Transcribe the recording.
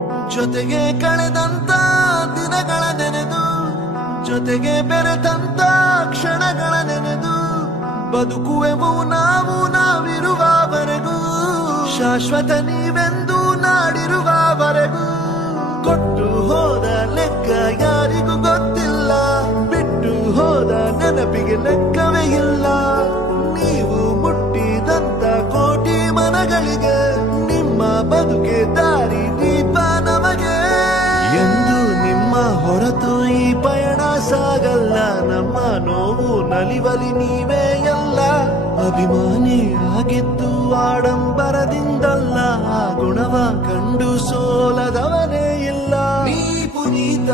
ಜೊತೆಗೆ ಕಳೆದಂತ ದಿನಗಳ ನೆನೆದು, ಜೊತೆಗೆ ಬೆರೆತಂತ ಕ್ಷಣಗಳ ನೆನೆದು, ಬದುಕುವೆವು ನಾವು ನಾವಿರುವವರೆಗೂ, ಶಾಶ್ವತ ನೀವೆಂದು ನಾಡಿರುವವರೆಗೂ. ಕೊಟ್ಟು ಹೋದ ಲೆಕ್ಕ ಯಾರಿಗೂ ಗೊತ್ತಿಲ್ಲ, ಬಿಟ್ಟು ಹೋದ ನೆನಪಿಗೆ ಲೆಕ್ಕವೇ ಇಲ್ಲ. ನೀವು ಮುಟ್ಟಿದಂತ ಕೋಟಿ ಮನಗಳಿಗೆ ನಿಮ್ಮ ಬದುಕೆ ದಾರಿ ದೀಪ ನಮಗೆ. ಎಂದು ನಿಮ್ಮ ಹೊರತು ಈ ಪಯಣ ಸಾಗಲ್ಲ, ನಮ್ಮ ನೋವು ನಲಿವಲಿ ನೀವೇ ಎಲ್ಲ. ಅಭಿಮಾನಿ ಆಗಿದ್ದು ಆಡಂಬರದಿಂದಲ್ಲ, ಆ ಗುಣವ ಕಂಡು ಸೋಲದವನೇ ಇಲ್ಲ. ನೀ ಪುನೀತ